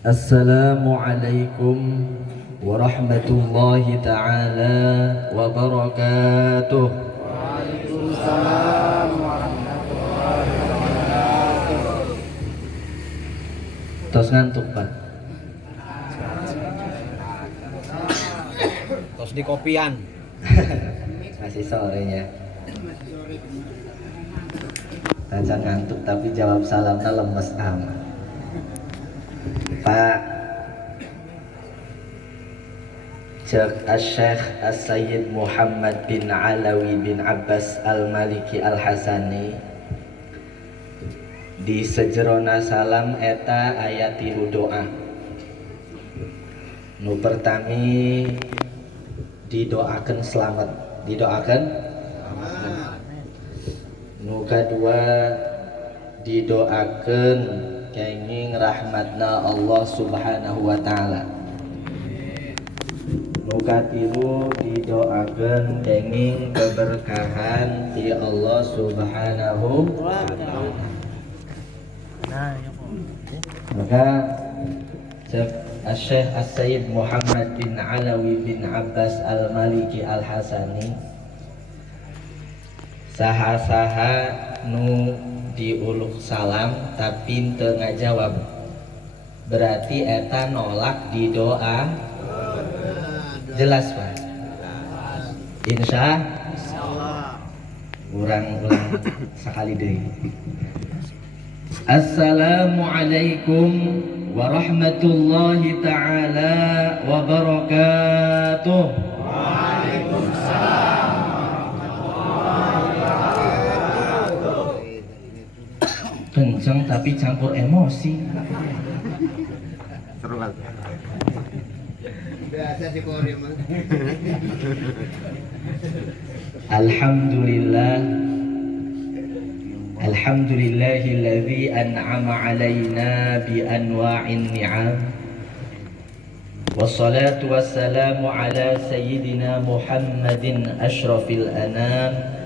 Assalamualaikum warahmatullahi ta'ala wabarakatuh. Waalaikumsalam warahmatullahi wabarakatuh. Tos ngantuk Pak? Tos di kopian. Masih sorenya. Rancang ngantuk tapi jawab salamnya lemes amat. Pak Cek Asy-Syaikh As-Sayyid Muhammad bin Alawi bin Abbas Al-Maliki Al-Hasani di sejerona salam eta aya tilu doa. Nu pertami didoakan selamat, didoakan nu kadua didoakan kenging rahmatna Allah subhanahu wa ta'ala. Nu katilu didoakan kenging keberkahan ti Allah subhanahu wa ta'ala. Maka Asy-Syaikh As-Sayyid Muhammad bin Alawi bin Abbas Al-Maliki Al-Hasani saha-saha nu diuluk salam tapi teu ngajawab berarti eta nolak di doa. Jelas Pak? Insya Allah. Ulang sekali deui. Assalamualaikum warahmatullahi ta'ala wabarakatuh. Waalaikumsalam. Kenceng tapi campur emosi. Seru banget. Biasa sih kalau dia mah. Alhamdulillahilladzi an'ama 'alaina bi anwa'in ni'am. Wassalatu wassalamu ala sayyidina Muhammadin asyrafil anam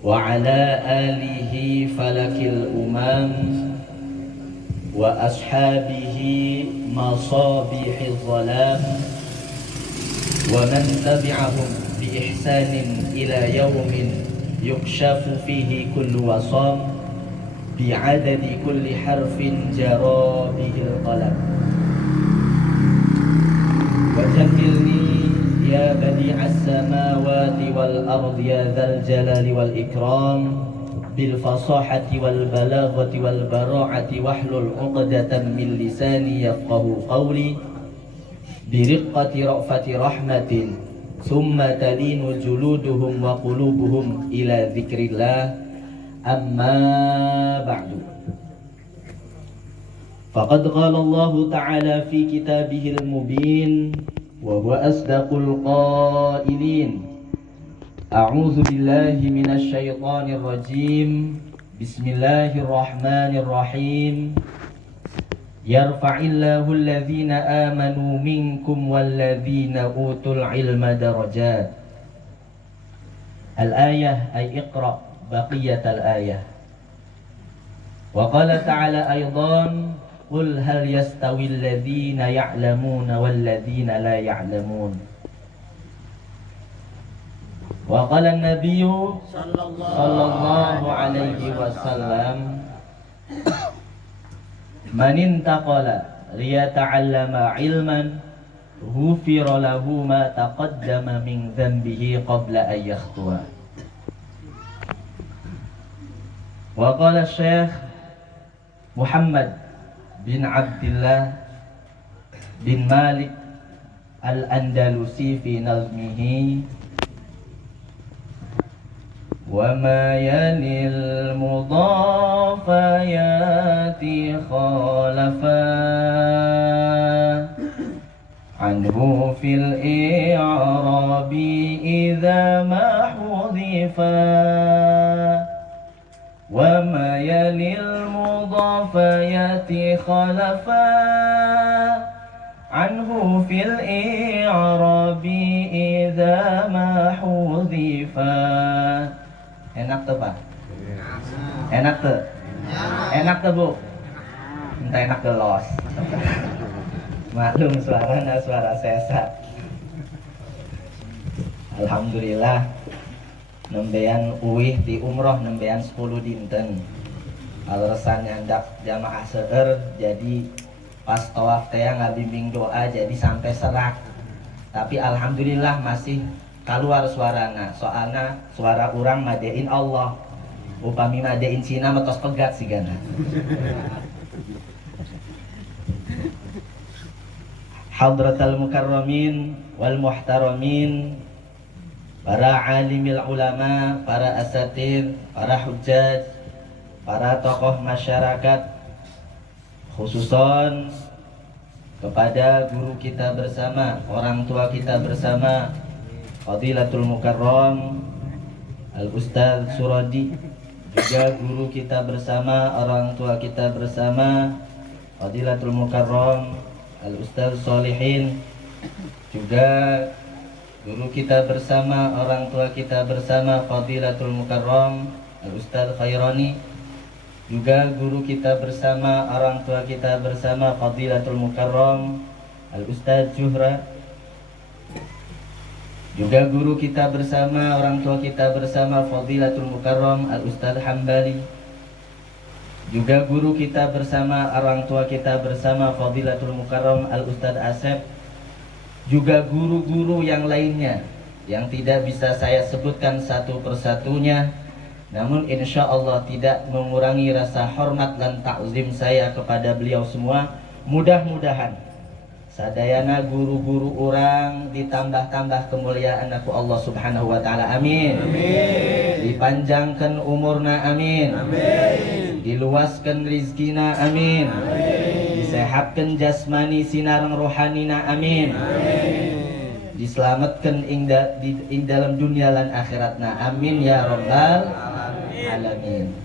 wa ala alihi falakil umam wa ashabihi masabihiz zalam wa man tabi'ahum bi ihsanin ila yawmin yukshafu fihi kullu wasam bi'adadi kulli harfin jara bihil qalam. Wajahilni ya badi'as samawati wal ardi ya dzal jalali wal ikram bil fasahati wal balaghati wal bara'ati wahlul 'uqdatam min lisani yafqahu qawli bi riqqati ra'fati rahmatin thumma talinu juluduhum wa qulubuhum ila dzikrillah amma ba'du. Faqad qala Allah ta'ala fi kitabihil mubin wa huwa asdaqul qailin. A'udzu billahi minasy syaithanir rajim. Bismillahirrahmanirrahim. Yarfa'illahu alladhina amanu minkum walladhina utul ilma darajat. Al-ayah ay iqra baqiyat al-ayah. Wa qala ta'ala aydan qul hal yastawi alladhina ya'lamuna walladhina la ya'lamun. Wa qala an-nabiyyu sallallahu alaihi wasallam man intaqala liyata'allama ilman ghufira lahu ma taqaddama min dhanbihi qabla an yakhtuwa. Wa qala Syekh Muhammad bin Abdullah bin Malik Al-Andalusi fi nazmihi wa ma yanil mudafayati khalafa anhu fil i'rabi idza ma hudifa wa ma yanil mudafayati khalafa anhu fil i'rabi idza ma hudifa. Enak tuh Pak? Enak tuh? Enak tuh Bu? Entah enak gelos. Maklum suaranya suara sesat. Alhamdulillah nembean uih di umroh nembean 10 dinten. Alasan nyandak jamaah seueur jadi pas tawaf teh ngabimbing doa jadi sampai serak. Tapi alhamdulillah masih keluar suarana. Soalnya suara orang madein Allah. Upami madein Cina metos pegat sigana. Hadratal mukarramin wal muhtaramin, para alimil ulama, para asatir, para hujjaj, para tokoh masyarakat, khususon kepada guru kita bersama, orang tua kita bersama, Fadilatul Mukarram Al-Ustadz Suradi, juga guru kita bersama, orang tua kita bersama, Fadilatul Mukarram Al-Ustadz Solihin, juga guru kita bersama, orang tua kita bersama, Fadilatul Mukarram Al-Ustadz Khairani, juga guru kita bersama, orang tua kita bersama, Fadilatul Mukarram Al-Ustadz Juhra, juga guru kita bersama, orang tua kita bersama, Fadilatul Mukarram Al-Ustadz Hambali, juga guru kita bersama, orang tua kita bersama, Fadilatul Mukarram Al-Ustadz Asep, juga guru-guru yang lainnya yang tidak bisa saya sebutkan satu persatunya, namun insya Allah tidak mengurangi rasa hormat dan takzim saya kepada beliau semua. Mudah-mudahan sadayana guru-guru orang ditambah-tambah kemuliaan aku Allah subhanahu wa ta'ala, amin. Dipanjangkan umurna, amin. Diluaskan rizkina, amin. Disehatkan jasmani sinarang rohanina, amin. Diselamatkan ing dalam dunia dan akhiratna, amin ya rabbal alamin.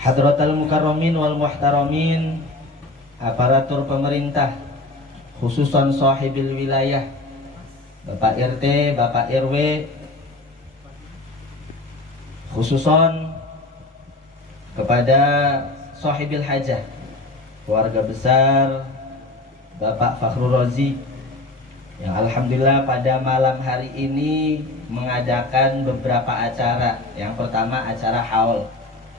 Hadratal mukarramin wal muhtaramin, aparatur pemerintah, khususan sahibil wilayah, Bapak RT, Bapak RW, khususan kepada sahibil hajah, keluarga besar Bapak Fakhrul Razi, yang alhamdulillah pada malam hari ini mengadakan beberapa acara. Yang pertama acara haul,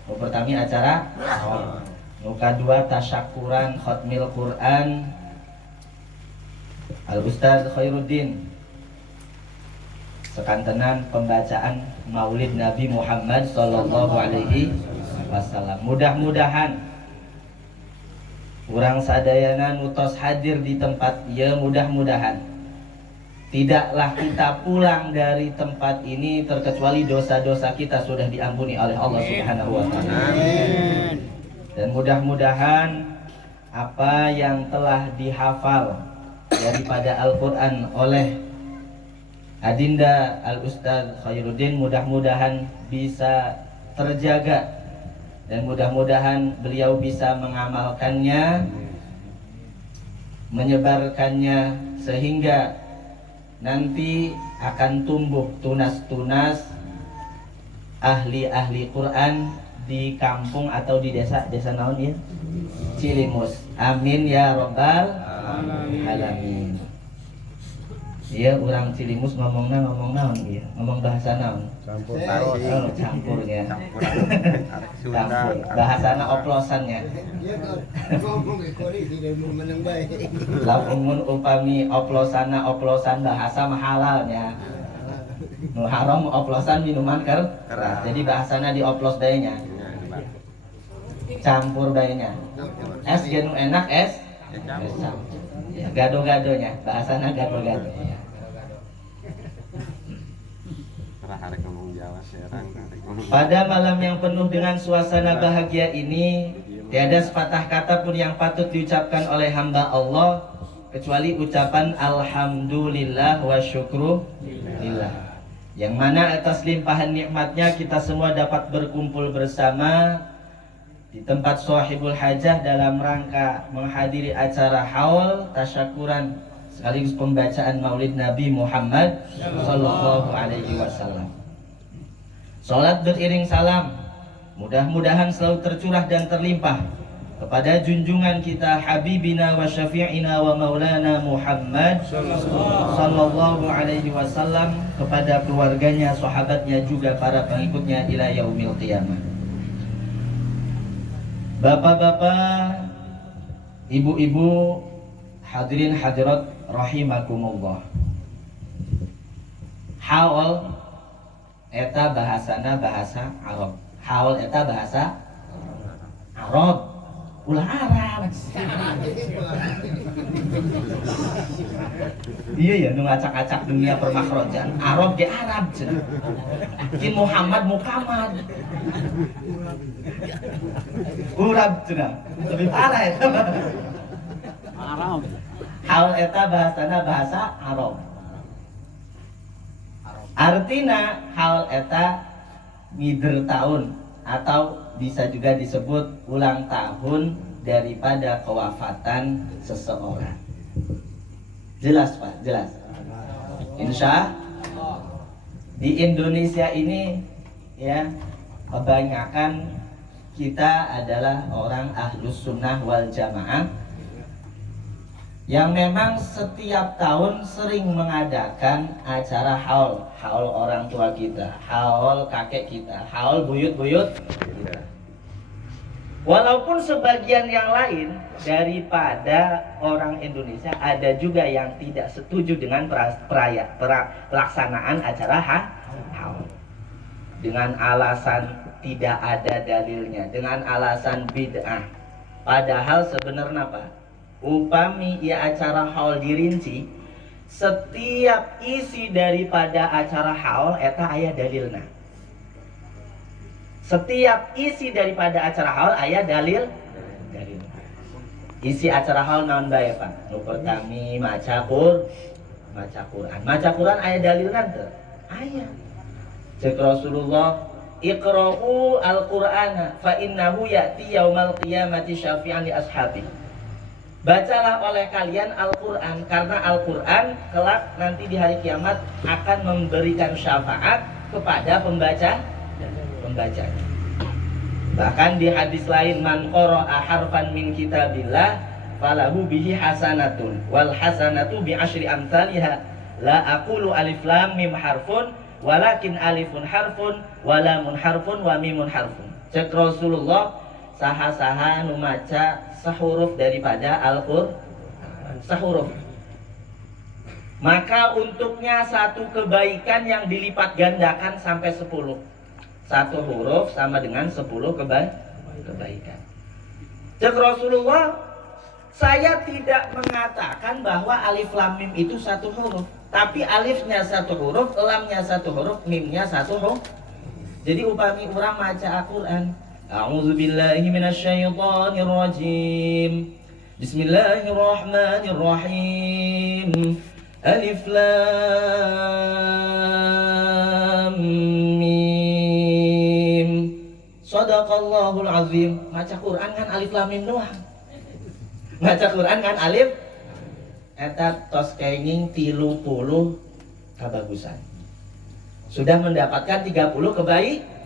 pertama acara haul, kedua tasyakuran khatmil Quran Al-Ustadz Khairuddin, sekantenan pembacaan Maulid Nabi Muhammad sallallahu alaihi wasallam. Mudah-mudahan urang sadayana nutos hadir di tempat ieu, mudah-mudahan tidaklah kita pulang dari tempat ini terkecuali dosa-dosa kita sudah diampuni oleh Allah Subhanahu wa taala. Dan mudah-mudahan apa yang telah dihafal daripada Al-Qur'an oleh Adinda Al-Ustadz Khairuddin mudah-mudahan bisa terjaga, dan mudah-mudahan beliau bisa mengamalkannya, menyebarkannya, sehingga nanti akan tumbuh tunas-tunas ahli-ahli Quran di kampung atau di desa naon ya? Cilimus. Amin ya rabbal alamin. Iya, orang Cilimus ngomong naon ya? Ngomong bahasa naon? Campur Oh, campurnya. Campur. Bahasana oplosannya. Lamun upami oplosan bahasa mahalalnya. Nu haram oplosan minuman keras. Jadi bahasana dioplos dayanya. Campur dayanya. Es genu enak es. Ya, gado-gadonya. Bahasana gado-gado. Pada malam yang penuh dengan suasana bahagia ini, tiada sepatah kata pun yang patut diucapkan oleh hamba Allah kecuali ucapan alhamdulillah wa syukru lillah, yang mana atas limpahan nikmatnya kita semua dapat berkumpul bersama di tempat sahibul hajah dalam rangka menghadiri acara haul tasyakuran sekaligus pembacaan Maulid Nabi Muhammad sallallahu alaihi wasallam. Salat beriring salam mudah-mudahan selalu tercurah dan terlimpah kepada junjungan kita Habibina wa syafi'ina wa maulana Muhammad sallallahu alaihi wasallam, kepada keluarganya, sahabatnya, juga para pengikutnya ila yaumil qiyamah. Bapak-bapak, ibu-ibu, hadirin hadirat rahimakumullah. Haul eta bahasana bahasa Arab. Haul eta bahasa Arab. Ulah Arab. Iya ya, nu ngacak-acak dunia permakrojan. Arab ge Arab cenah. Ki Muhammad Muhammad. Urab cenah. Lebih parah eta. Arab. Haul eta bahasana bahasa Arab. Artina haul eta ngider tahun, atau bisa juga disebut ulang tahun daripada kewafatan seseorang. Jelas Pak? Jelas? Insya di Indonesia ini ya, kebanyakan kita adalah orang ahlus sunnah wal jamaah yang memang setiap tahun sering mengadakan acara haul orang tua kita, haul kakek kita, haul buyut-buyut kita. Walaupun sebagian yang lain daripada orang Indonesia ada juga yang tidak setuju dengan pelaksanaan acara haul dengan alasan tidak ada dalilnya, dengan alasan bid'ah. Padahal sebenarnya apa? Upami ya acara haul dirinci, setiap isi daripada acara haul eta aya dalilna. Setiap isi daripada acara haul aya dalil. Isi acara haul naon bae Pak? Nu pertami maca Quran. Maca Quran aya dalilna teu? Aya. Cek Rasulullah, "Iqra'u al-Qur'ana fa innahu ya'ti yaumal qiyamati syafi'an li ashabi." Bacalah oleh kalian Al-Quran, karena Al-Quran kelak nanti di hari kiamat akan memberikan syafaat kepada pembaca. Bahkan di hadis lain, man qara'a harfan min kitabillah falahu bihi hasanatun wal hasanatu bi asyri amsalha la aqulu alif lam mim harfun walakin alifun harfun wa lamun harfun wa mimun harfun. Cek Rasulullah, saha-saha nu maca sahuruf daripada Al-Qur'an, sahuruf, maka untuknya satu kebaikan yang dilipat gandakan sampai 10. Satu huruf sama dengan 10 kebaikan. Cek Rasulullah, saya tidak mengatakan bahwa alif lam mim itu satu huruf, tapi alifnya satu huruf, lamnya satu huruf, mimnya satu huruf. Jadi upami orang maca Al-Quran, a'udzubillahi minasyaitonir rajim, bismillahirrahmanirrahim, alif lam mim, sadaqallahul azim. Maca Quran kan alif lam mim doang. Maca Quran kan alif eta tos kenging 30 kabagusan. Sudah mendapatkan 30 kebaikan.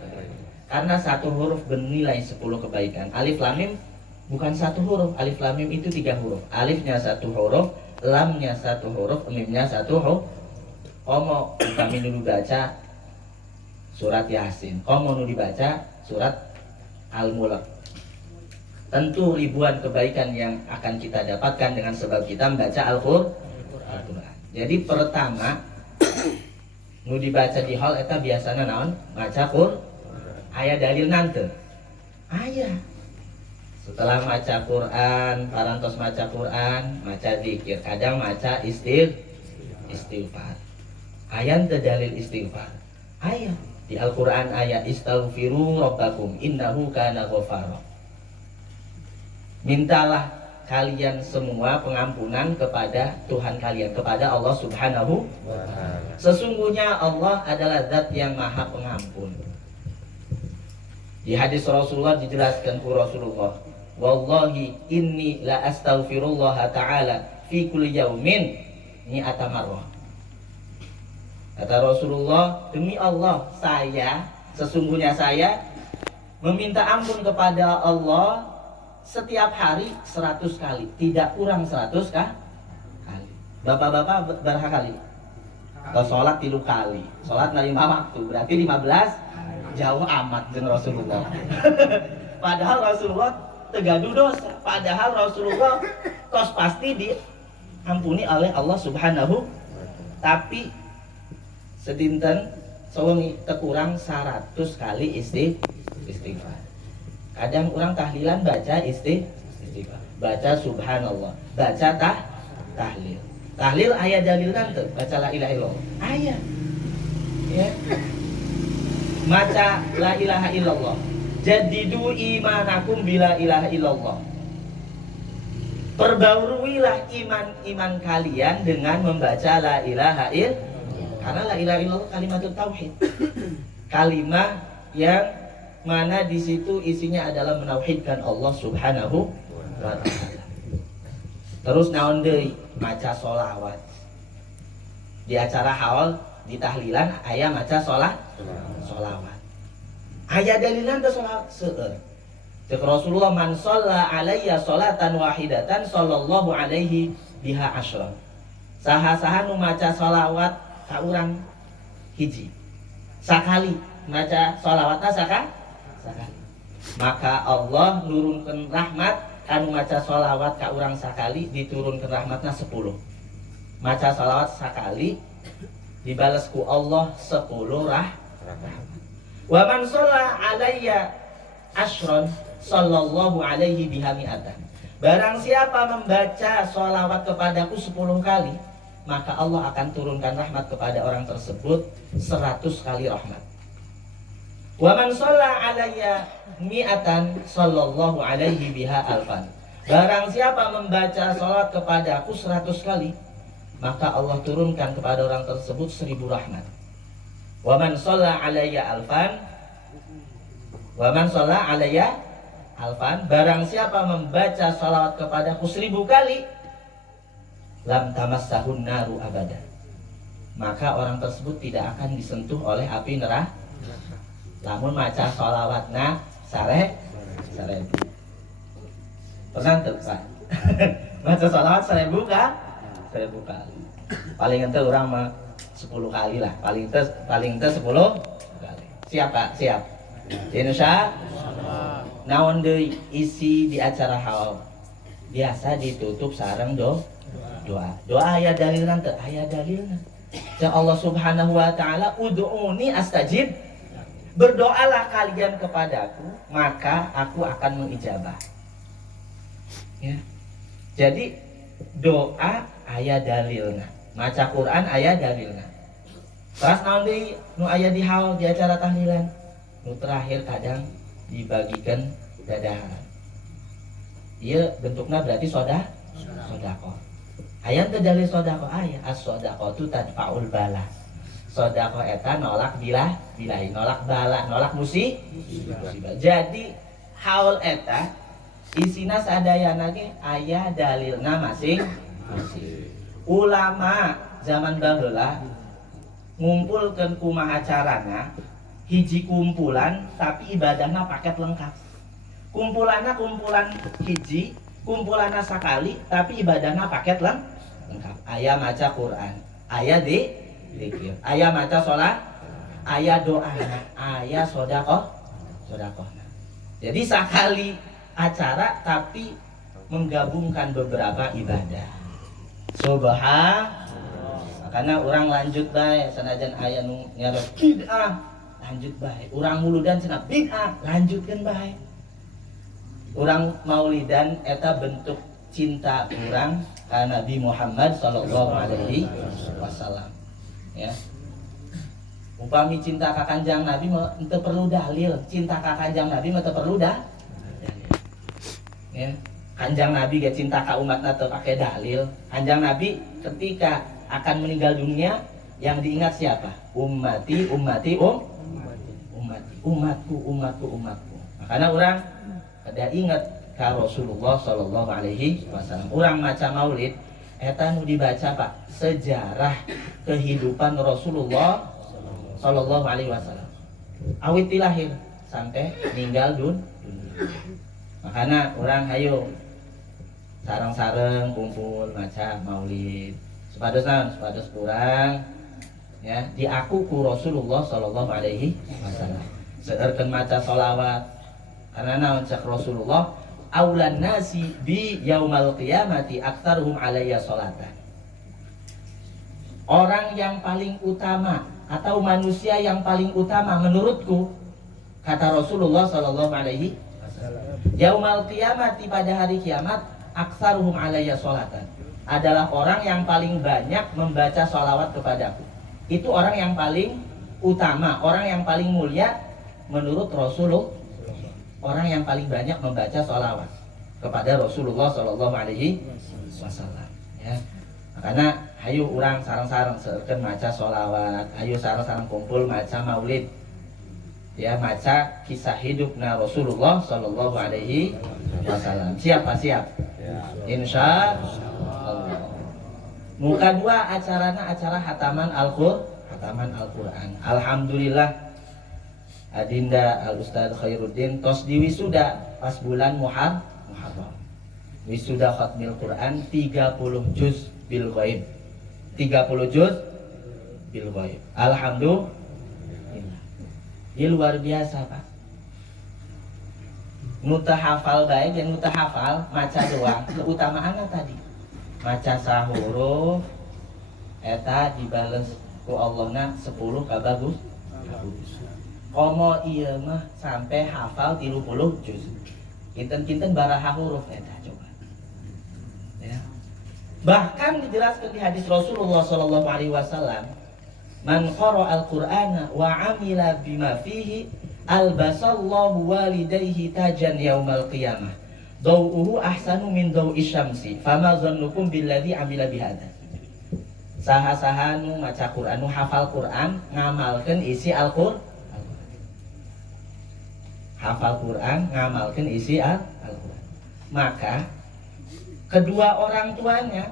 Karena satu huruf bernilai 10 kebaikan. Alif lam mim bukan satu huruf. Alif lam mim itu 3 huruf. Alifnya satu huruf, lamnya satu huruf, mimnya satu huruf. Komo kami dulu baca surat Yasin, komo nu dibaca surat Al-Mulk. Tentu ribuan kebaikan yang akan kita dapatkan dengan sebab kita membaca Al-Quran. Jadi pertama nu dibaca di hal eta biasana naon? Maca Quran. Aya dalil nanti. Aya. Setelah maca Quran, parantos maca Quran, maca zikir, kadang maca istighfar. Aya teu dalil istighfar. Aya di Al-Quran aya istaghfiru rabbakum innahu kana ghafara. Mintalah kalian semua pengampunan kepada Tuhan kalian, kepada Allah Subhanahu wa ta'ala. Sesungguhnya Allah adalah zat yang maha pengampun. Di hadis Rasulullah dijelaskan ku Rasulullah, wallahi inni la astaghfirullah ta'ala fi kulli yaumin mi'ata marrah. Kata Rasulullah, demi Allah saya sesungguhnya saya meminta ampun kepada Allah setiap hari 100 kali, tidak kurang 100 kali. Bapak-bapak berapa kali? Kalau sholat 3 kali, sholat 5 waktu, berarti 15, jauh amat dengan Rasulullah. Padahal Rasulullah tegaduh dosa, padahal Rasulullah tos pasti diampuni oleh Allah Subhanahu. Tapi sedinten sewengi tekurang 100 kali istighfar. Kadang orang tahlilan baca istighfar, baca subhanallah, baca tahlil. Tahlil ayat dalil nanti, baca la ilaha illallah. Ayat. Ya. Baca la ilaha illallah. Jadidu imanakum bila ilaha illallah. Perbaharuilah iman kalian dengan membaca la ilaha illallah. Karena la ilaha illallah kalimatut tauhid. Kalimat yang mana di situ isinya adalah menauhidkan Allah Subhanahu wa taala. Terus naon deui? Maca sholawat. Di acara haul di tahlilan aya maca sholawat. Aya dalilan teh sholawat seueur. Cek Rasulullah man shalla alayya sholatan wahidatan sallallahu alaihi biha asyra. Saha-saha nu maca sholawat ka urang hiji. Sakali maca sholawatna sakali. Maka Allah nurunkeun rahmat anu maca sholawat ka urang sakali diturunkeun rahmatna 10. Maca sholawat sakali dibales ku Allah 10 rahmat. Wa man shalla alayya asyron sallallahu alaihi biha mi'atan. Barang siapa membaca sholawat kepadaku 10 kali, maka Allah akan turunkan rahmat kepada orang tersebut 100 kali rahmat. Wa man shalla alayya mi'atan sallallahu alaihi biha alfan. Barang siapa membaca salat kepadaku 100 kali, maka Allah turunkan kepada orang tersebut 1000 rahmat. Wa man shalla alayya alfan. Wa man shalla alayya alfan. Barang siapa membaca salat kepadaku 1000 kali, lam tamassahun naru abada. Maka orang tersebut tidak akan disentuh oleh api neraka. Lamun maca sholawatna sare. Pernah tuh Pak? Maca sholawat 1000 kan? 1000 kali. Paling ente orang mah 10 kali lah. Paling ente 10 kali. Siap Pak? Siap. Insyaallah. Naon deui isi di acara haul? Biasa ditutup sareng doa. Doa aya dalilna teu? Aya dalilna. Ya Allah Subhanahu wa taala, ud'uni astajib. Berdoalah kalian kepadaku, maka aku akan mengijabah. Ya. Jadi doa aya dalilna, maca Quran aya dalilna. Terus naon deui nu aya di haul di acara tahlilan? Nu terakhir kadang dibagikan dadahan. Ieu bentukna berarti sedekah. Aya teh dalil sedekah aya, as-shadaqatu tadfa'ul bala. Sodako eta nolak bilahi, nolak bala, nolak musibah. Jadi haul eta isina sadayana ge aya dalilna masing. Ulama zaman baheula ngumpulkeun kumaha carana hiji kumpulan tapi ibadahna paket lengkap. Kumpulan hiji, kumpulanna sakali tapi ibadahna paket lengkap. Aya maca Quran, aya di zikir, aya maca sholat, aya doa, aya sodakoh. Jadi sekali acara tapi menggabungkan beberapa ibadah. Karena orang lanjut bae sanajan aya nu nyaret bid'ah, lanjut bae. Urang muludan cenah bid'ah, lanjutkeun bae. Urang maulidan eta bentuk cinta urang ka Nabi Muhammad sallallahu alaihi wasallam. Ya. Upami cinta ka Kanjang Nabi mah teu perlu dalil, cinta ka Kanjang Nabi mah teu perlu dalil. Ya. Kanjang Nabi ge cinta ka umatna teu pake dalil. Kanjang Nabi ketika akan meninggal dunia yang diingat siapa? Umatku. Karena orang kada ingat ka Rasulullah sallallahu alaihi wasallam. Urang maca maulid eta nu dibaca Pak sejarah kehidupan Rasulullah sallallahu alaihi wasallam. awit ti lahir sampai meninggal dunia. Makanya orang hayo sareng-sareng kumpul maca maulid. Supados kurang ya diaku ku Rasulullah sallallahu alaihi wasallam. Seurkeun maca sholawat karena naon cek Rasulullah aulan nasi bi yaumal qiyamati aktsaruhum alayya sholatan. Orang yang paling utama atau manusia yang paling utama menurutku, kata Rasulullah sallallahu alaihi wasallam, yaumal qiyamati, pada hari kiamat, aktsaruhum alayya sholatan, adalah orang yang paling banyak membaca sholawat kepadaku. Itu orang yang paling utama, orang yang paling mulia menurut Rasulullah, orang yang paling banyak membaca sholawat kepada Rasulullah sallallahu alaihi wasallam. Ya. Makanya hayu urang sareng-sareng seukeun maca sholawat, hayu sareng-sareng kumpul maca maulid. Ya, maca kisah hidupna Rasulullah sallallahu alaihi wasallam. Siap Pak? Siap? Insya Allah. Muka dua acarana acara hataman Al-Quran. Alhamdulillah Adinda Al-Ustadz Khairuddin tos diwisuda pas bulan Muharram. Wisuda khatmil Quran 30 juz bil ghaib. 30 juz bil ghaib. Alhamdulillah. Ini luar biasa Pak. Mutahafal baik dan mutahafal maca doang. Keutamaannya tadi maca sahuruf eta dibales ku Allahna 10 kabagus. Komo ieu mah sampai hafal 30 juz. Kinten-kinten baraha huruf eta coba. Ya. Bahkan dijelaskan di hadis Rasulullah sallallahu alaihi wasallam, man qara al-Qur'ana wa 'amila bima fihi albasallahu walidayhi tajan yaumal qiyamah. Dawuhu ahsanu min dawi syamsi. Fama zannukum billadzi 'amila bihadza. Saha-saha nu maca Qur'an, nu hafal Qur'an, ngamalkeun isi Al-Qur'an. Hafal Quran, ngamalkan isi Al-Quran. Maka kedua orang tuanya,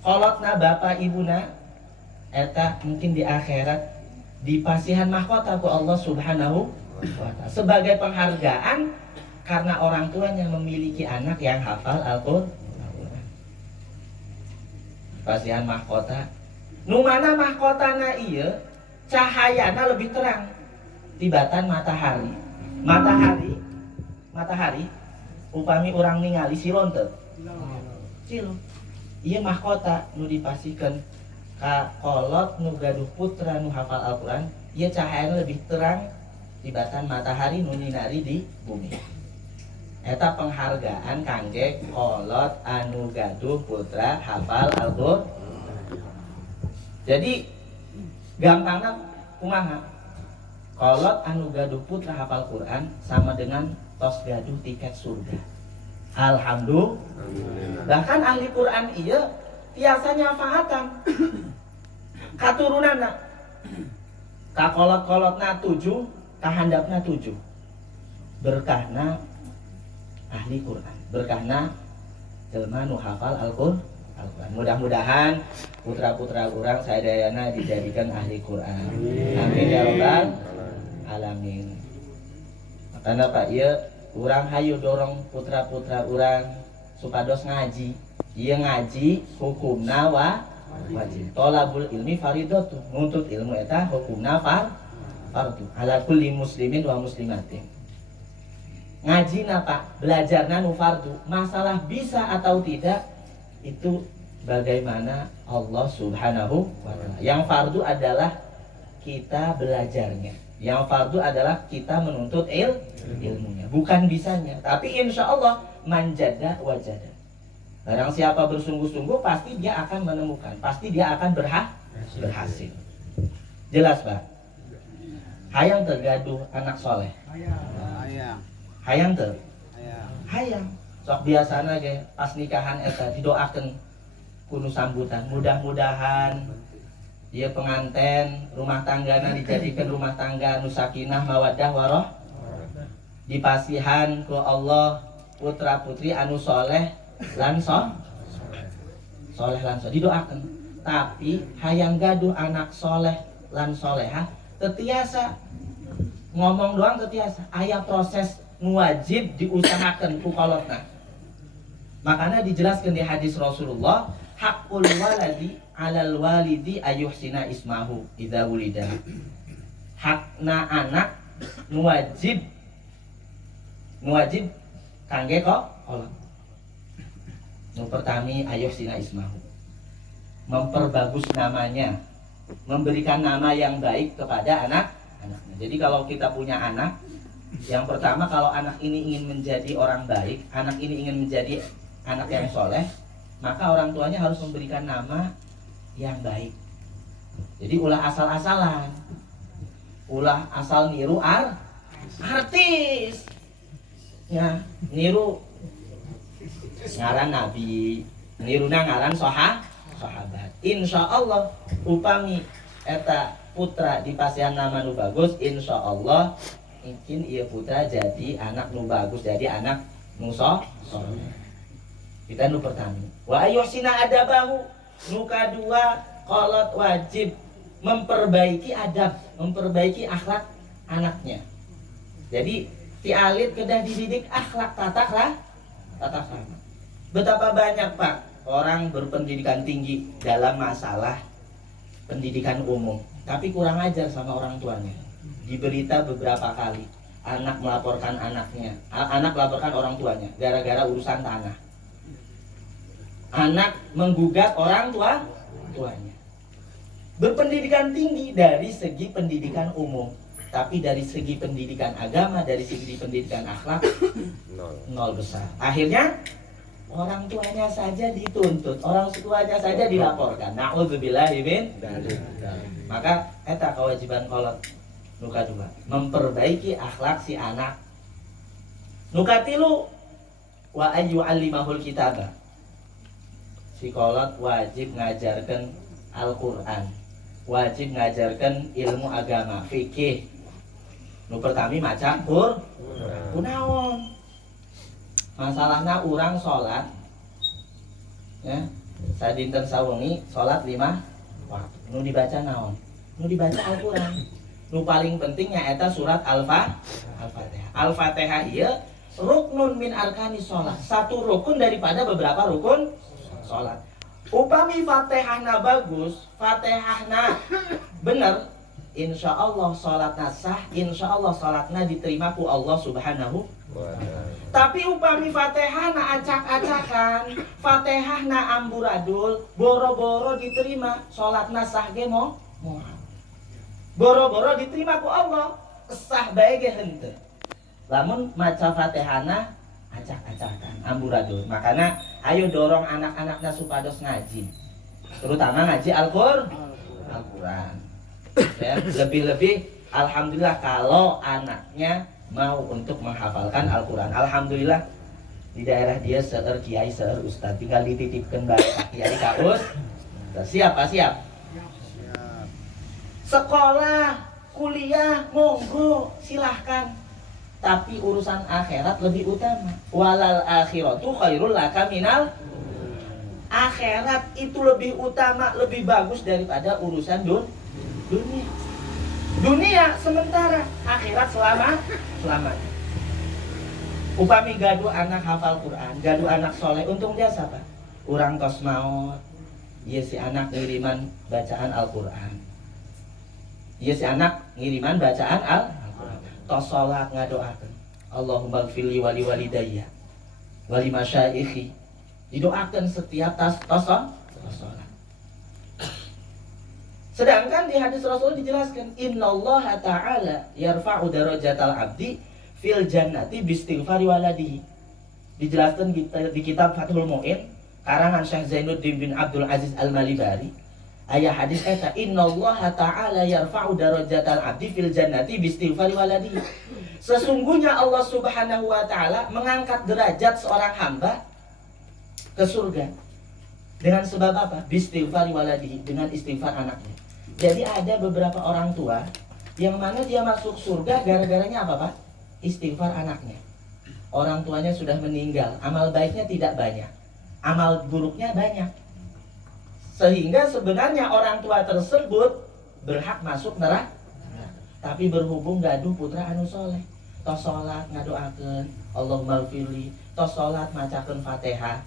kolotna bapak ibuna, eta mungkin di akhirat dipasihan mahkota ku Allah Subhanahu wa ta'ala sebagai penghargaan karena orang tuanya memiliki anak yang hafal Al-Quran. Pasihan mahkota. Nu mana mahkotana ieu cahayana lebih terang tibatan matahari. Matahari upami orang ningali silon teu? Silon. Ieu mahkota nu dipasikeun ka kolot nu gaduh putra nu hafal Al-Qur'an, ieu cahayana lebih terang tibatan matahari nu nyinari di bumi. Eta penghargaan kangge kolot anu gaduh putra hafal Al-Qur'an. Jadi gampangna kumaha? Kolot anu gaduh putra hafal Quran sama dengan tos gaduh tiket surga. Alhamdulillah. Bahkan ahli Quran iya tiasa nyafaatan katurunanna. Ka kolot-kolotna 7, ka handapna 7. Berkahna ahli Quran, berkahna jelema nu hafal Al-Quran. Mudah-mudahan putra-putra orang sadayana dijadikan ahli Quran. Amin ya rabbal alamin. Makanya Pak ieu urang hayu dorong putra-putra urang supados ngaji. Ieu ngaji hukumna wajib. Thalabul ilmi faridatu. Nuntut ilmu eta hukumna fardu ala kulli muslimin wa muslimatin. Ngajina Pak, belajarna nu fardu. Masalah bisa atau tidak itu bagaimana Allah Subhanahu wa ta'ala. Yang fardu adalah kita belajarnya. Yang fardu adalah kita menuntut ilmunya, bukan bisanya. Tapi insya Allah manjada wajada. Barang siapa bersungguh-sungguh pasti dia akan menemukan, pasti dia akan berhasil. Jelas Pak? Hayang tergaduh anak soleh. Hayang ter? Hayang. Sok biasana ge pas nikahan eta didoakeun kudu sambutan. Mudah-mudahan ieu penganten rumah tanggana dijadikan rumah tangga nu sakinah mawaddah waroh. Dipasihan ku Allah putra putri anu soleh lan soleh lan didoakeun. Tapi hayang gaduh anak soleh lan solehah teu tiasa ngomong doang tetiasa aya proses wajib diusahakan ku kolotna. Makanya dijelaskan di hadis Rasulullah, hakul waladi alal walidi ayuhsina ismahu idza wulida. Hakna anak wajib kangge kok kolot. Nu pertami ayuhsina ismahu, memperbagus namanya, memberikan nama yang baik kepada anak-anaknya. Jadi kalau kita punya anak, yang pertama kalau anak ini ingin menjadi orang baik, anak ini ingin menjadi anak yang soleh, maka orang tuanya harus memberikan nama yang baik. Jadi ulah asal-asalan, ulah asal niru artis, ya niru ngaran nabi, niruna ngaran sahabat. Insya Allah upami eta putra dipasihan nama nu bagus, insya Allah mungkin ia putra jadi anak nu bagus, jadi anak nu soleh. Kita nu pertama. Wa ayuhsina adabahu. Nu kadua kolot wajib memperbaiki adab, memperbaiki akhlak anaknya. Jadi ti alit kedah dididik akhlak tata krama. Betapa banyak Pak orang berpendidikan tinggi dalam masalah pendidikan umum, tapi kurang ajar sama orang tuanya. Di berita beberapa kali anak melaporkan anaknya, anak melaporkan orang tuanya gara-gara urusan tanah. Anak menggugat orang tuanya. Berpendidikan tinggi dari segi pendidikan umum, tapi dari segi pendidikan agama, dari segi pendidikan akhlak nol besar. Akhirnya orang tuanya saja dituntut, orang tuanya saja dilaporkan. Na'udzubillahi min dzalik. Maka eta kewajiban kolot nuka dua, memperbaiki akhlak si anak. Nuka tilu, wa ayyu'allimahul kitabah. Si kolot wajib ngajarkan Al-Quran, wajib ngajarkan ilmu agama, fikih. Nu pertami maca kunaon. Masalahna urang sholat, ya, sadinten sawengi sholat 5 waktu. Nu dibaca naon? Nu dibaca Al-Quran. Nu paling pentingnya eta surat Al-Fatihah. Al-Fatihah ieu ruknun min arkani sholat, satu rukun daripada beberapa rukun sholat. Upami Fatihahna bagus, Fatihahna bener, insya Allah sholatna sah, insya Allah sholatna diterima ku Allah subhanahu wa ta'ala. Tapi upami Fatihahna acak-acakan, Fatihahna amburadul, boro-boro diterima, sholatna sah ge mo boro-boro diterima ku Allah, sah bae ge henteu. Lamun maca Fatihahna acak-acakan, amburadul. Makanya ayo dorong anak-anaknya supados ngaji, terutama ngaji Al-Quran. Ya, lebih-lebih alhamdulillah kalau anaknya mau untuk menghafalkan Al-Quran. Alhamdulillah di daerah dia seueur kiai, seueur ustaz, tinggal dititipkan bae kiai ka ustaz. Siap Pak, siap. Sekolah, kuliah, monggo silahkan. Tapi urusan akhirat lebih utama. Walal akhiratu khairul laka minal. Akhirat itu lebih utama, lebih bagus daripada urusan dunia. Dunia sementara, akhirat selamanya. Upami gaduh anak hafal Quran, gaduh anak soleh, untung dia siapa? Urang tos maot, ieu si anak ngiriman bacaan Al-Quran. Ieu si anak ngiriman bacaan Al-Quran. Tos sholat ngadoakeun, Allahumma gfirli wali walidayya wali masyaikhi. Didoakan setiap tos sholat. Sedangkan di hadis Rasul dijelaskan, innallaha ta'ala yarfa'u darajatal abdi fil jannati bistighfari waladihi. Dijelaskan di kitab Fathul Mu'in karangan Syekh Zainuddin bin Abdul Aziz Al-Malibari. Ayat hadis eta, innallaha ta'ala yarfa'u darajatal abdi fil jannati bistighfari waladihi. Sesungguhnya Allah Subhanahu wa taala mengangkat derajat seorang hamba ke surga dengan sebab apa? Bistighfari waladihi, dengan istighfar anaknya. Jadi ada beberapa orang tua yang mana dia masuk surga gara-garanya apa Pak? Istighfar anaknya. Orang tuanya sudah meninggal, amal baiknya tidak banyak, amal buruknya banyak. Sehingga sebenarnya orang tua tersebut berhak masuk neraka. Tapi berhubung gaduh putra anu soleh, tos sholat ngadoakeun Allahumma gfirli, tos sholat macakeun Fatihah,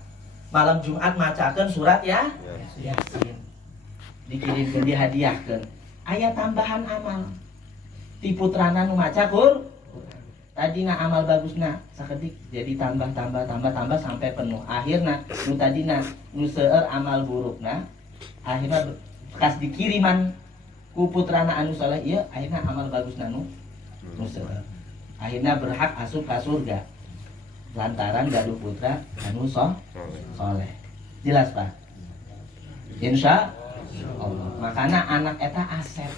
malam Jumat macakeun surat ya Yasin, dikirimkeun dihadiahkeun. Aya tambahan amal ti putrana nu maca Qur'an. Tadina amal bagusna sakedik jadi tambah sampai penuh. Akhirna nu tadina nu seueur amal burukna akhirna bekas dikiriman ku putrana anu saleh ieu akhirna amal bagusna nu seueur. Akhirna berhak asup ka surga lantaran gaduh putra anu saleh. Jelas Pak? Insya Allah. Makana anak eta aset.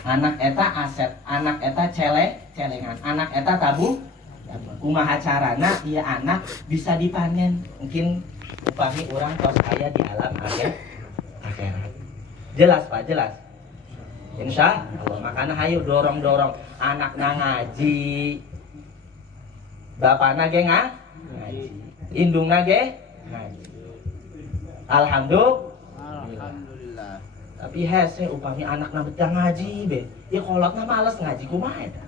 Anak eta celengan, anak eta tabung. Kumaha carana ieu anak bisa dipanen. Mungkin upami orang tos aya di alam akhirat. Jelas Pak, jelas. Insya Allah. Makanya hayu dorong anakna ngaji, bapakna ge ngaji, indungna ge ngaji. Alhamdulillah. Tapi hese upami anakna betah ngaji be, ya kolotna males ngaji kumaha eta.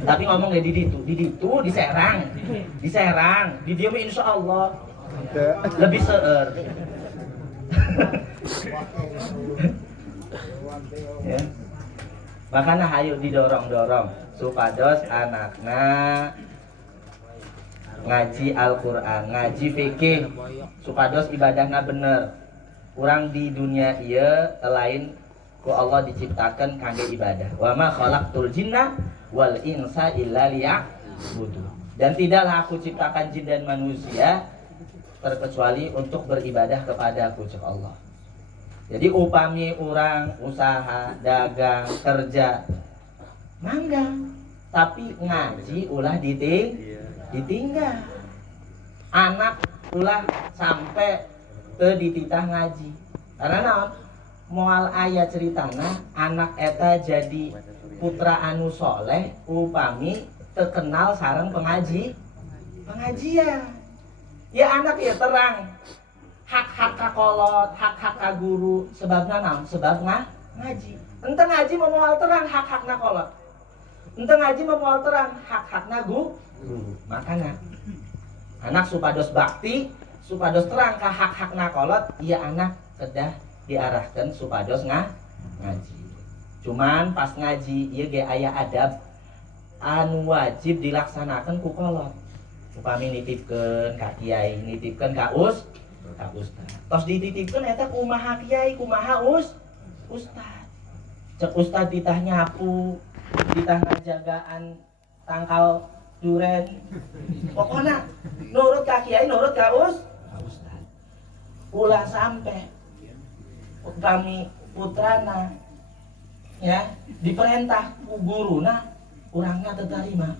Tapi ngomong di ditu diserang, di dieu mah insyaallah lebih seueur. Ya. Makanya hayu didorong supados anakna ngaji Al-Qur'an, ngaji fikih, supados ibadahna bener. Urang di dunia ieu lain ku Allah diciptakan kangge ibadah. Wa ma khalaqtul jinna wal insa illa liya'budun. Dan tidaklah aku ciptakan jin dan manusia terkecuali untuk beribadah kepada aku cek Allah. Jadi upami orang usaha, dagang, kerja mangga, tapi ngaji ulah ditinggal. Anak ulah sampai teu dititah ngaji. Karena naon? Moal aya ceritana anak eta jadi putra anu soleh upami terkenal sareng pengajian. Ya anak ya terang hak-hak ka kolot, hak-hak ka guru, sebabna naon? Sebab ngaji. Ente ngaji moal terang hak-hakna kolot. Ente ngaji moal terang hak-hakna guru. Makanya anak supados bakti, supados terang ka hak-hakna kolot, iya anak kedah diarahkan supados ngaji. Cuman pas ngaji ieu ge aya adab anu wajib dilaksanakan ku kolot. Upami nitipkeun ka kiai, nitipkeun ka ustaz. Tos dititipkeun eta kumaha kiai, kumaha ustaz. Cek ustaz ditah nyapu, ditah ngajagaan tangkal duren. Pokona nurut ka kiai, nurut ka ustaz. Ulah sampai kami putrana ya diperintah ku guruna urangna teu tarima.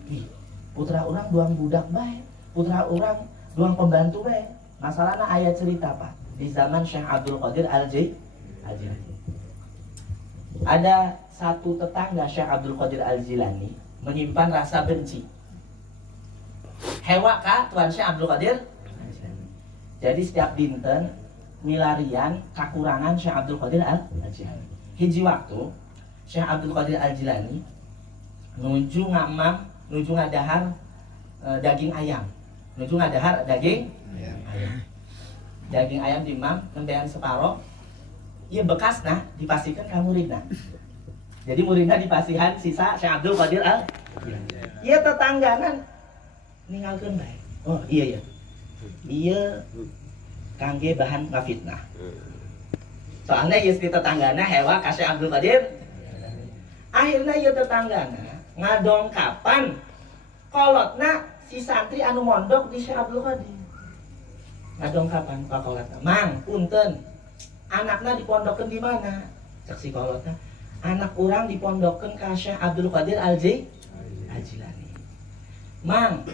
Putra urang duang budak bae, putra urang duang pembantu bae. Masalahna aya cerita Pak di zaman Syekh Abdul Qadir Al-Jilani. Ada satu tetangga Syekh Abdul Qadir Al-Jilani menyimpan rasa benci. Hewa ka tuan Syekh Abdul Qadir. Jadi setiap dinten milarian kakurangan Syekh Abdul Qadir Al-Jilani. Hiji waktu Syekh Abdul Qadir Al-Jilani nuju ngamam, nuju ngadahar daging ayam. Nuju ngadahar daging ayam. Daging ayam dimam kendean separo. Ieu bekasna dipasihkan ka muridna. Jadi muridna dipasihan sisa Syekh Abdul Qadir Al-Jilani. Ieu tetangganan ninggalkeun bae. Oh iya. Ieu kangge bahan ngafitnah. Soalnya ieu tetanggana hewa ka Syekh Abdul Qadir. Akhirna ieu tetanggana ngadongkapan kolotna si santri anu mondok di Syekh Abdul Qadir. Ngadongkapan ka kolotna, "Mang, punten. Anakna dipondokkeun di mana?" Cek si kolotna, "Anak urang dipondokkeun ka Syekh Abdul Qadir Al-Jilani." "Mang,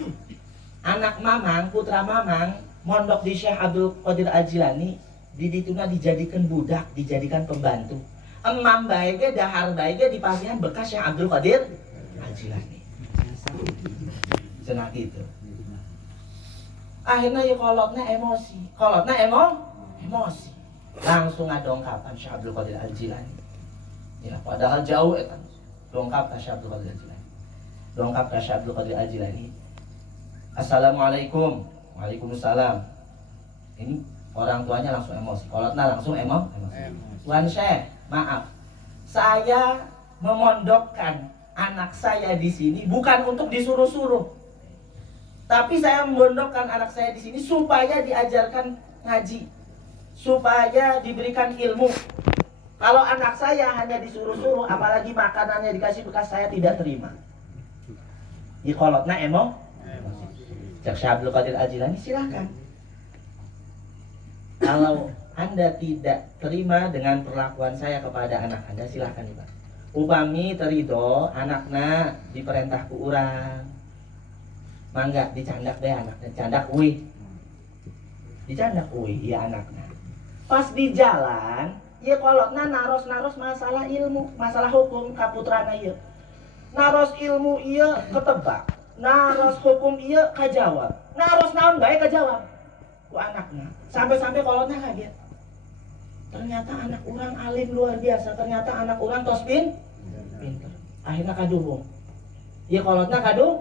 anak mamang, putra mamang mondok di Syekh Abdul Qadir Al-Jilani, di dituna dijadikan budak, dijadikan pembantu. Emam bae ge dahar bae ge dipasihan bekas Syekh Abdul Qadir Al-Jilani." Cenah gitu. Akhirnya ya kolotna emosi. Langsung ngadongkapan Syekh Abdul Qadir Al-Jilani. Ya padahal jauh eta. Dongkap ka Syekh Abdul Qadir Al-Jilani. Dongkap ka Syekh Abdul Qadir Al-Jilani. Assalamualaikum. Waalaikumsalam. Ini orang tuanya langsung emosi. Kolotna langsung emosi. Tuan Syekh, maaf. Saya memondokkan anak saya di sini bukan untuk disuruh-suruh. Tapi saya memondokkan anak saya di sini supaya diajarkan ngaji, supaya diberikan ilmu. Kalau anak saya hanya disuruh-suruh, apalagi makanannya dikasih bekas, saya tidak terima. Ikolotna Syekh Abdul Qadir Al-Jilani, silakan. Kalau Anda tidak terima dengan perlakuan saya kepada anak Anda, silakan Pak. Upami terido anakna diperintah ku urang, mangga dicandak deh anaknya, candak uih, dicandak uih iya anaknya. Pas di jalan, ya kolotna naros masalah ilmu, masalah hukum kaputrana iya. Naros ilmu iya ketebak, naros hukum iya kajawab, naros naon bae kajawab ku anaknya. Sampai-sampai kolotna kaget. Ternyata anak orang alim luar biasa, ternyata anak orang tos pinter. Akhirnya kaduhung. Ya kolotna kaduh.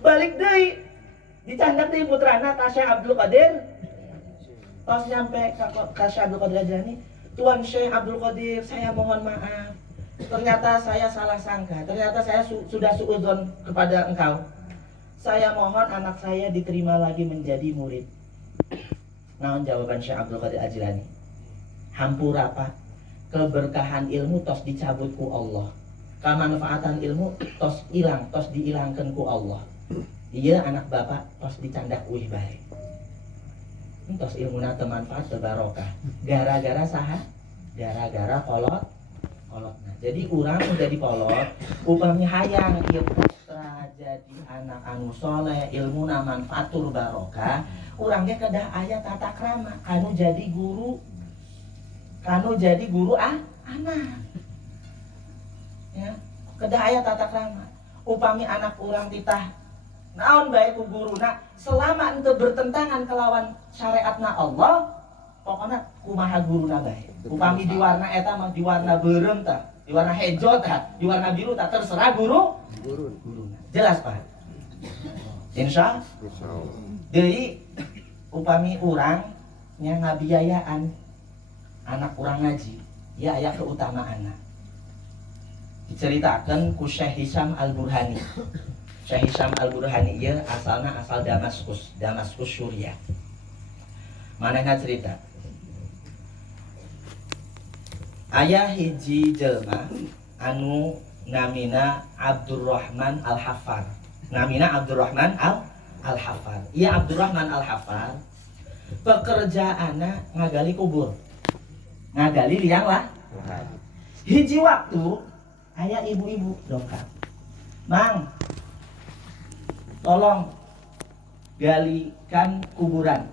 Balik deui. Dicandak deui putrana ka Syekh Abdul Qadir. Tos nyampe ka Syekh Abdul Qadir Al-Jilani, Tuan Syekh Abdul Qadir, saya mohon maaf. Ternyata saya salah sangka. Ternyata saya sudah suudzon kepada engkau. Saya mohon anak saya diterima lagi menjadi murid. Naon jawaban Syekh Abdul Qadir Al-Jilani? Hampura Pak, keberkahan ilmu tos dicabut ku Allah, kemanfaatan ilmu tos hilang, tos diilangkan ku Allah. Iya anak bapak tos dicandak uih bae, tos ilmuna temanfaat tebarokah. Gara-gara saha? Gara-gara kolot. Nah, jadi urang udah dipolot, upami hayang ieu putra jadi anak anu soleh, ilmuna manfaatur barokah. Urang ge kedah aya tata krama, kanu jadi guru anak. Ya, kedah aya tata krama. Upami anak urang titah naon bae ku guruna, selama henteu bertentangan kelawan syariatna Allah, pokona kumaha guruna bae. Upami di warna eta mah di warna beureum tah, di warna hejo tah, di warna biru tah, terserah guruna. Jelas Pak? Insya Allah. Deui upami urang nya ngabiayaan anak urang ngaji, ya aya keutamaanna. Diceritakan ku Syekh Hisham Al-Burhani. Syekh Hisham Al-Burhani ieu asalna asal Damaskus Suriah. Manehna cerita. Aya hiji jelema anu namina Abdurrahman Al-Hafar. Namina Abdurrahman Al-Hafar. Iya Abdurrahman Al-Hafar pekerjaanna ngagali kubur. Ngagali liang lah. Hiji waktu aya ibu-ibu dongkap, Mang, tolong galikan kuburan.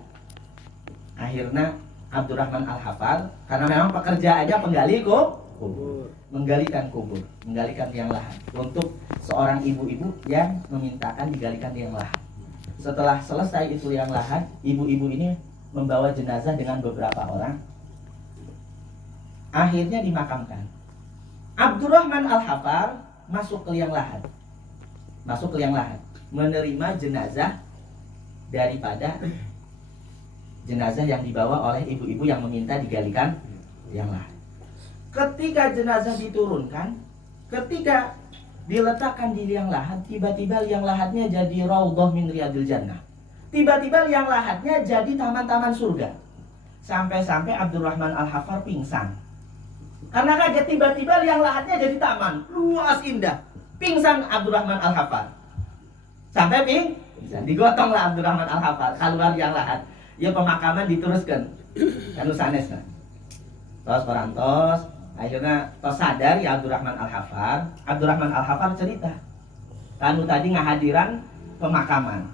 Akhirnya Abdurrahman Al-Hafar, karena memang pekerjaannya penggali kubur, menggalikan kubur, menggalikan liang lahat untuk seorang ibu-ibu yang memintakan digalikan liang lahat. Setelah selesai itu liang lahat, ibu-ibu ini membawa jenazah dengan beberapa orang. Akhirnya dimakamkan. Abdurrahman Al-Hafar masuk ke liang lahat, menerima jenazah daripada jenazah yang dibawa oleh ibu-ibu yang meminta digalikan liang lahat. Ketika jenazah diturunkan, ketika diletakkan di liang lahat, tiba-tiba liang lahatnya jadi raudhah min riyadil jannah. Tiba-tiba liang lahatnya jadi taman-taman surga. Sampai-sampai Abdurrahman Al-Hafar pingsan. Karena kaget, tiba-tiba liang lahatnya jadi taman luas indah. Pingsan Abdurrahman Al-Hafar. Sampai pingsan, digotonglah Abdurrahman Al-Hafar keluar liang lahat. Ya pemakaman diteruskan. Kanu sanesna. Tos parantos, akhirnya tos sadar ya Abdurrahman Al-Hafar. Abdurrahman Al-Hafar cerita. Kanu tadi ngahadiran pemakaman.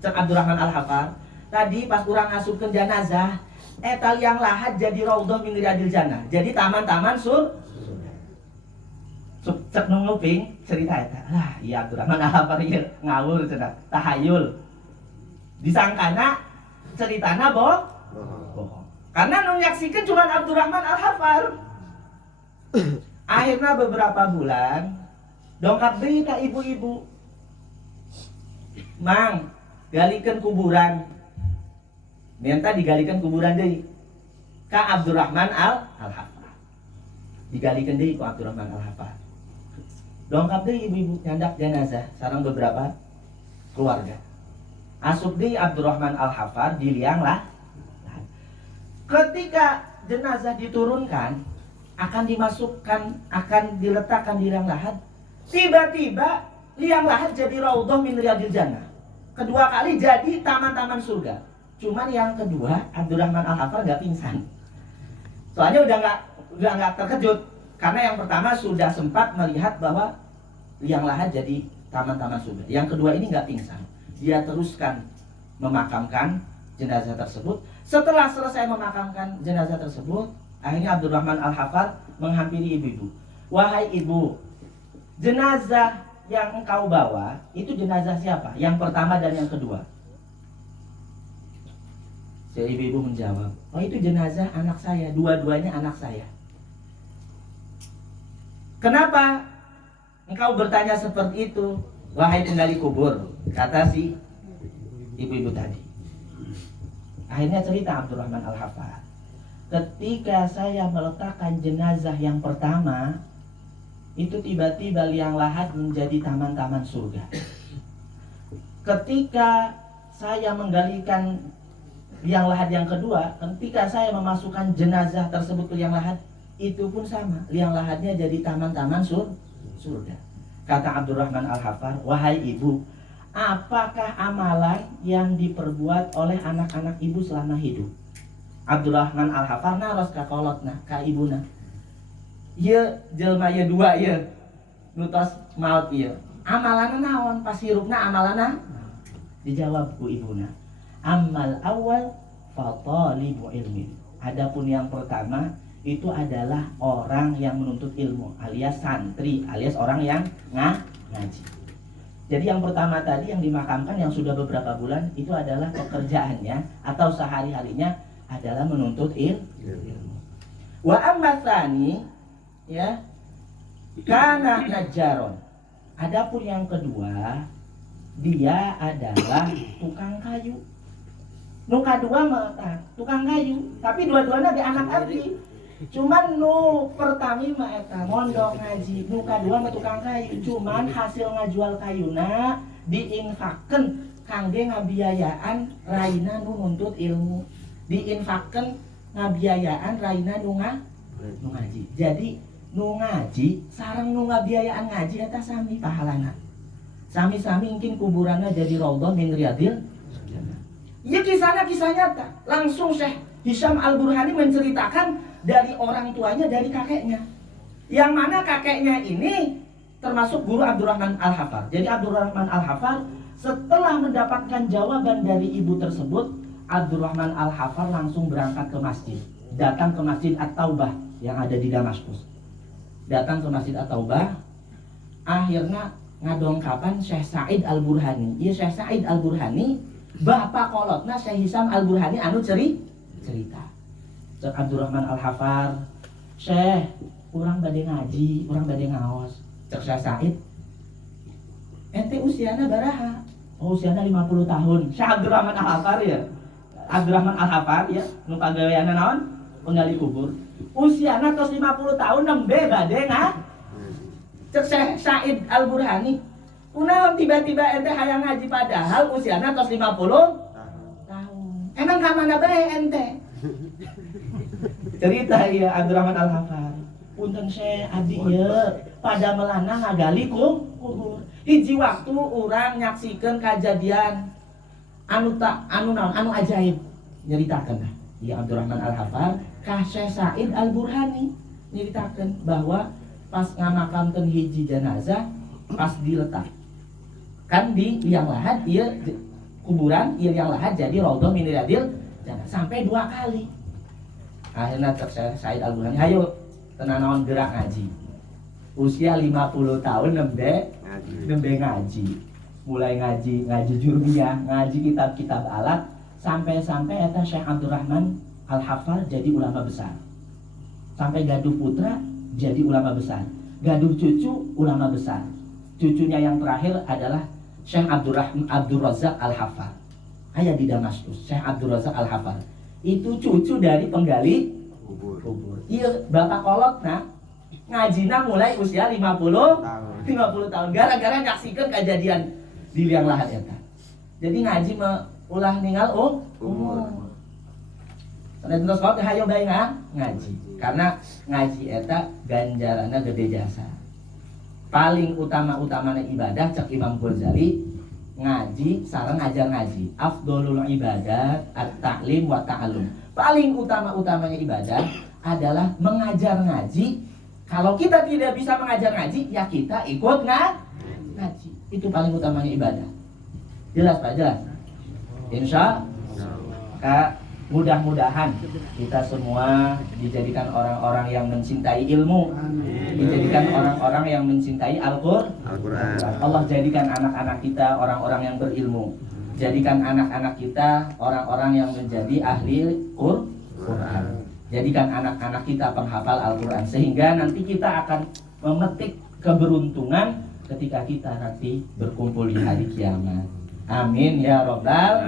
Cek Abdurrahman Al-Hafar, tadi pas urang ngasupkeun jenazah, eta liang lahat jadi raudhah min riyadil jannah. Jadi taman-taman surga. Cek nu nguping cerita eta. Lah, iya Abdurrahman Al-Hafar ieu ngawur cenah, tahayul. Disangkana ceritana bohong. Karena nu nyaksikeun cuma Abdurrahman Al-Hafar. Akhirnya beberapa bulan dongkap deui ka ibu-ibu. Mang, galikeun kuburan. Minta digalikan kuburan deui ka Abdurrahman Al-Hafar. Digalikan deui ku Abdurrahman Al-Hafar. Dongkap deui ibu-ibu nyandak jenazah sareng beberapa keluarga. Asup deui Abdurrahman Al-Hafar diliang lah. Ketika jenazah diturunkan, akan dimasukkan, akan diletakkan di liang lahat. Tiba-tiba liang lahat jadi raudhah min riyadil jannah. Kedua kali jadi taman-taman surga. Cuman yang kedua Abdurrahman Al-Hafar nggak pingsan. Soalnya udah nggak terkejut karena yang pertama sudah sempat melihat bahwa liang lahat jadi taman-taman surga. Yang kedua ini nggak pingsan. Dia teruskan memakamkan jenazah tersebut. Setelah selesai memakamkan jenazah tersebut, akhirnya Abdurrahman Al-Hafar menghampiri ibu-ibu. Wahai ibu, jenazah yang engkau bawa itu jenazah siapa? Yang pertama dan yang kedua. Si ibu-ibu menjawab, oh itu jenazah anak saya, dua-duanya anak saya. Kenapa engkau bertanya seperti itu? Wahai penggali kubur, kata si ibu-ibu tadi. Akhirnya cerita Abdurrahman Al-Hafar, ketika saya meletakkan jenazah yang pertama, itu tiba-tiba liang lahat menjadi taman-taman surga. Ketika saya menggalikan liang lahat yang kedua, ketika saya memasukkan jenazah tersebut ke liang lahat, itu pun sama, liang lahatnya jadi taman-taman surga. Kata Abdurrahman Al-Hafar, wahai ibu, apakah amalan yang diperbuat oleh anak-anak ibu selama hidup? Abdurrahman Al-Hafar naros ka kolotna, ka ibuna. Ieu jelma ieu dua ieu nutos maut ieu. Amalana naon? Pas hirupna amalana? Dijawab ku ibuna. Amal awal fa talibu ilmin. Adapun yang pertama itu adalah orang yang menuntut ilmu alias santri alias orang yang ngaji. Jadi yang pertama tadi yang dimakamkan yang sudah beberapa bulan itu adalah pekerjaannya atau sehari-harinya adalah menuntut ilmu. Wa amma tsani ya kana najjaron. Adapun yang kedua dia adalah tukang kayu. Nu kadua mah tukang kayu, tapi dua-duanya di anak abdi. Cuman nu pertami mah eta mondok ngaji, nu kadua mah tukang kayu. Cuman hasil ngajual kayuna diinfakkeun kangge ngabiayaan raina nu nuntut ilmu. Diinfakkeun ngabiayaan raina nu ngaji. Jadi nu ngaji sareng nu ngabiayaan ngaji eta sami pahalana. Sami-sami mungkin kuburanna jadi raudhah min riyadil jannah. Ieu kisah nyata. Langsung Syekh Hisham Al-Burhani menceritakan dari orang tuanya, dari kakeknya. Yang mana kakeknya ini termasuk guru Abdurrahman Al-Hafar. Jadi Abdurrahman Al-Hafar setelah mendapatkan jawaban dari ibu tersebut, Abdurrahman Al-Hafar langsung berangkat ke masjid. Datang ke Masjid At-Taubah yang ada di Damaskus. Datang ke Masjid At-Taubah. Akhirnya ngadongkapan Syekh Sa'id Al-Burhani. Iya Syekh Sa'id Al-Burhani bapak kolotna Syekh Hisham Al-Burhani anu cerita. Cek Abdurrahman Al-Hafar, Syekh, urang bade ngaji, urang bade ngaos. Cek Syekh Sa'id, ente usiana baraha? Oh usiana 50 tahun. Syekh Abdurrahman Al-Hafar ya. Abdurrahman Al-Hafar ya, nu pagaweana naon? Penggali kubur. Usiana tos 50 tahun nembe bade Cek Syekh Sa'id Al-Burhani, kunaon tiba-tiba ente hayang ngaji padahal usiana tos 50 tahun. Emang ka mana bae ente? Cerita ya Abdurrahman Al-Hafar. Punten Syekh abdi ieu pada melanang ngagali kubur. Hiji waktu urang nyaksikeun kajadian anu ajaib. Nyeritakeun ya Abdurrahman Al-Hafar ka Syekh Sa'id Al-Burhani nyeritakeun bahwa pas ngamakamkeun hiji jenazah pas diletak kan di liang lahat ieu kuburan ieu liang lahat jadi raudhah min riyadil jannah sampai 2 kali. Akhirnya Syekh Sa'id Al-Burhani hayo tenanawan gerak ngaji. Usia 50 tahun nembe ngaji. Mulai ngaji jurmiyah, ngaji kitab-kitab alat sampai eta Syekh Abdurrahman Al-Hafar jadi ulama besar. Sampai gaduh putra jadi ulama besar. Gaduh cucu ulama besar. Cucunya yang terakhir adalah Syekh Abdul Razak Al-Hafal. Aya di Damaskus, Syekh Abdul Razak Al-Hafal. Itu cucu dari penggali kubur. Iya, bapak kolot nah ngajina mulai usia 50 tahun. Gara-gara nyaksikan kejadian di liang lahat eta. Jadi ngaji ulah ninggal umur. Nek terus kau hayo bae ngaji. Karena ngaji eta ganjaranna gede jasa. Paling utama-utamana ibadah cek Imam Ghazali ngaji sareng ngajar ngaji. Afdholul ibadat at-ta'lim wa ta'allum. Paling utama-utamanya ibadah adalah mengajar ngaji. Kalau kita tidak bisa mengajar ngaji, ya kita ikut ngaji. Itu paling utamanya ibadah. Jelas Pak, jelas. Insya Allah, mudah-mudahan kita semua dijadikan orang-orang yang mencintai ilmu, dijadikan orang-orang yang mencintai Al-Quran. Allah jadikan anak-anak kita orang-orang yang berilmu, jadikan anak-anak kita orang-orang yang menjadi ahli Quran, jadikan anak-anak kita penghafal Al-Quran, sehingga nanti kita akan memetik keberuntungan ketika kita nanti berkumpul di hari kiamat. Amin ya Rabbal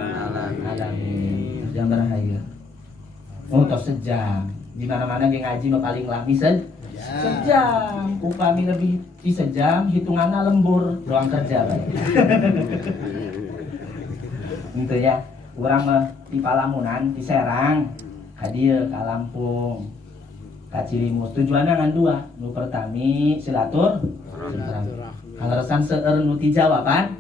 Alamin. Yang berahaya. Tos sejam. Di mana-mana yang ngaji mah paling lami sejam. Upami lebih di sejam, hitungannya lembur, doang kerja bae. Gitu ya. Urang mah di Palamunan, di Serang, hadir ka Lampung, ka Cilimus. Tujuannya ngan dua. Nu pertami silaturahmi. Kaleresan seueur nu ti jawaban.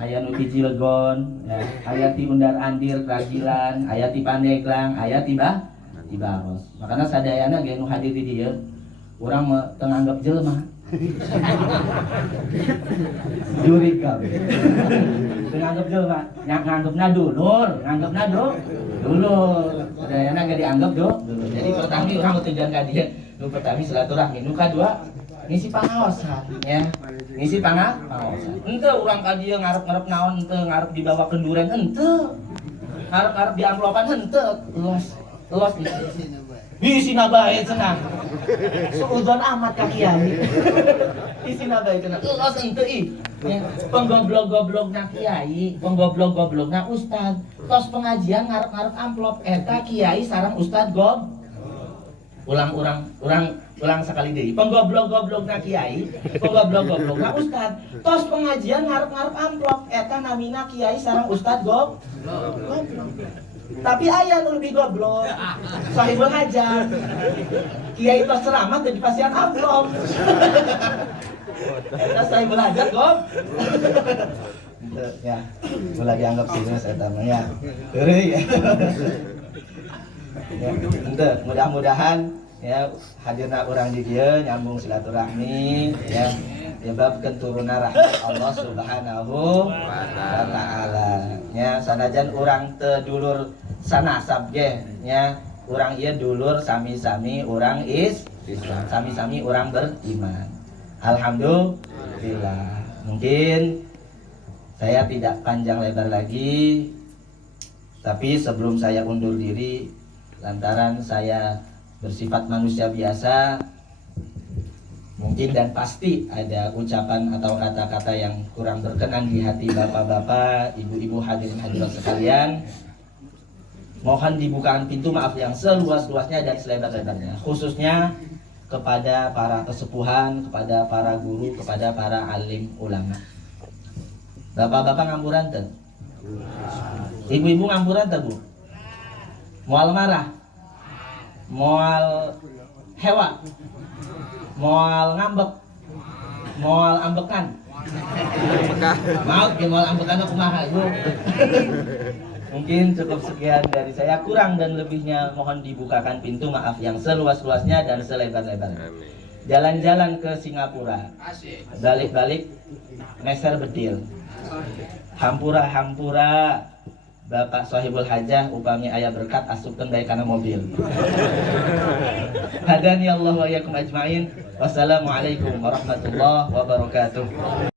Aya nu ti Cilegon, ya. Aya ti Undar Andir Kragilan, aya ti Pandeglang, aya ti Baros. Makanya sadayana ge nu hadir di dieu, urang mah teu nganggep jelema. Jurig kabeh. Teu nganggep jelema, nganggepna dulur, dulur. Sadayana ge dianggap dulur. Jadi pertami urang tujuan ka dieu, nu pertami silaturahmi, nu kadua ngisi pangaosan, ya. Ngisi pangaosan. Henteu urang ka dieu ngarep-ngarep naon, henteu ngarep dibawa ke duren, henteu. Ngarep-ngarep di amplopan, henteu. Los isina bae cenah. Suudzon amat ka kiai. Isina bae cenah. Los henteu ih. Penggoblok-goblokna kiai, penggoblok-goblokna ustad. Tos pengajian ngarep-ngarep amplop eta kiai sareng ustad ulang sekali deui. Penggoblok-goblokna kiai, penggoblok-goblokna ustad. Tos pengajian ngarep-ngarep amplop eta namina kiai sareng ustad goblok. Tapi aya nu lebih goblok. Sahibul hajat. Kiai tos ceramah teu dipasihan amplop. Eta sahibul hajat goblok. Ya, ulah dianggap serius eta mah ya. Heureuy. Ya, mudah-mudahan ya hadirna urang di dieu nyambung silaturahmi ya nyebabkeun turunna rahmat Allah Subhanahu wa taala. Ya sanajan urang teu dulur sanasab ge nya urang ieu dulur sami-sami urang Islam, sami-sami urang beriman. Alhamdulillah. Mungkin saya tidak panjang lebar lagi, tapi sebelum saya undur diri lantaran saya bersifat manusia biasa, mungkin dan pasti ada ucapan atau kata-kata yang kurang berkenan di hati bapak-bapak, ibu-ibu hadirin hadirat sekalian. Mohon dibukakan pintu maaf yang seluas-luasnya dan selebar-lebarnya, khususnya kepada para kesepuhan, kepada para guru, kepada para alim ulama. Bapak-bapak ngampuran teu? Ibu-ibu ngampuran teu, Bu? Moal marah, moal hewa, moal ngambek, moal ambekan. Maaf ya moal ambekan kumaha Bu. Mungkin cukup sekian dari saya, kurang dan lebihnya mohon dibukakan pintu maaf yang seluas-luasnya dan selebar-lebarnya. Jalan-jalan ke Singapura, balik-balik meser bedil, hampura-hampura Bapak Sohibul Hajah upami aya berkat asupkeun bae kana mobil. Hadani Allah wa iyyakum ajmain. Wassalamualaikum warahmatullahi wabarakatuh.